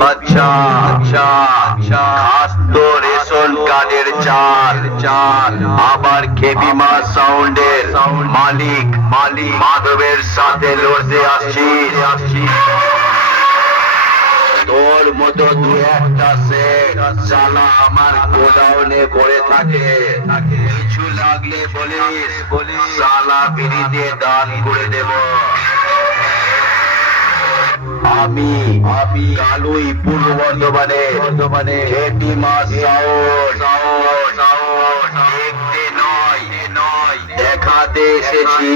বাচ্চা আচ্ছা রেশন সাউন্ডের মালিক মালিক। মাধবের সাথে লড়তে আসছি আসছি তোর মতো দু একটা চালা আমার গোডাউনে করে থাকে। কিছু লাগলে বলিস বলিস, সালা বিড়িতে দান করে দেব। আমি আমি কালুই পূর্ব বর্ধমানে বর্ধমানে খেটি মাছ দেখতে নয় নয়। দেখাতে এসেছি।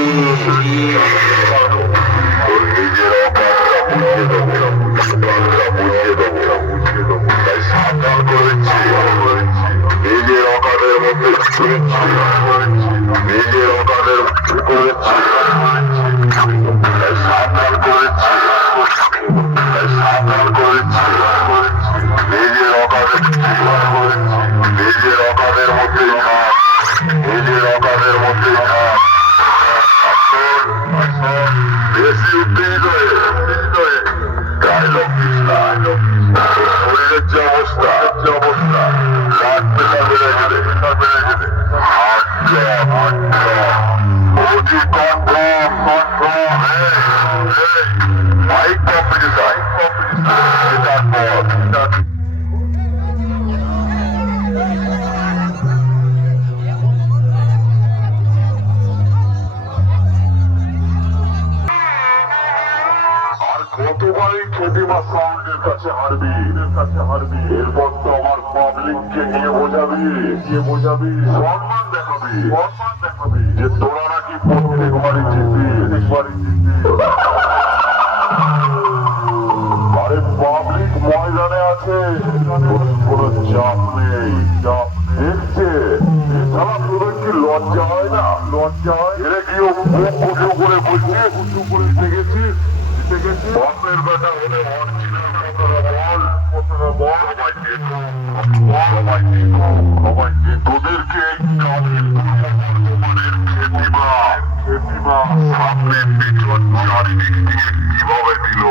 নিজের মধ্যে নিজের করেছি সাবধান করেছি কতবারই খেতিমা সাউন্ডের কাছে হারবি এদের কাছে হারবি এরপর তো আমার পাবলিককে গিয়ে বোঝাবি গিয়ে বোঝাবি সম্মান দেখাবি সম্মান দেখাবি যে তোরা নাকি প্রত্যেকবারই জিতবি প্রত্যেকবারই জিতবি তোদের লজ্জা হয় না? লজ্জা হয়? এরা গিয়ে মুখ করে বলছে? উঁচু করে দেখেছি দেখেছি বাপের বেটা হলে তোদেরকে সামনে পিছন চারিদিক থেকে কীভাবে দিল?